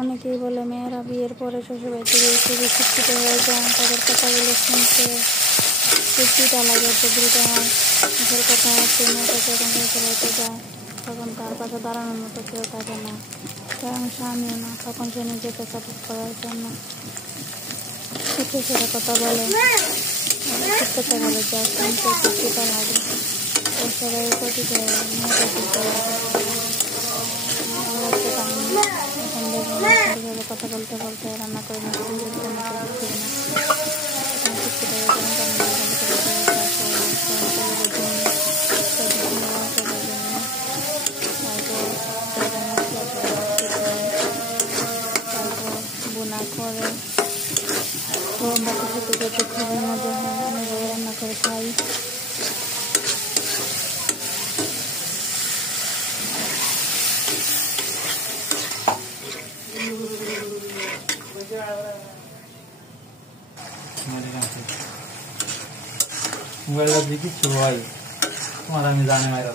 অনেকেই বলে মেয়েরা বিয়ের পরে শ্বশুরবাড়িতে গিয়ে খুবই শিক্ষিত হয়ে যায়, তাদের কথাগুলো শুনতে খুশিটা লাগে, দ্রুত হয়। আসল কথা হচ্ছে মেয়েটা যখন শ্বশুরবাড়িতে যায় তখন তার পাশে দাঁড়ানোর মতো কেউ থাকে না, কারণ স্বামীও না। তখন সে নিজেকে সাপোর্ট করার জন্য উচ্চস্বরে কথা বলে, সত্যতা বলে, যা শুনতে খুশিটা লাগে। এই সবাই কথিত মেয়েটা শিখতে লাগে। এখন দেখুন কথা বলতে বলতে রান্না করে নিচ্ছি, বোনা করে গরম ভাতের সাথে খেতে খুবই মজা হয়। আমি রান্না করে খাই। মোবাইলটা দেখি ভাই তোমার আমি জানি মাইরা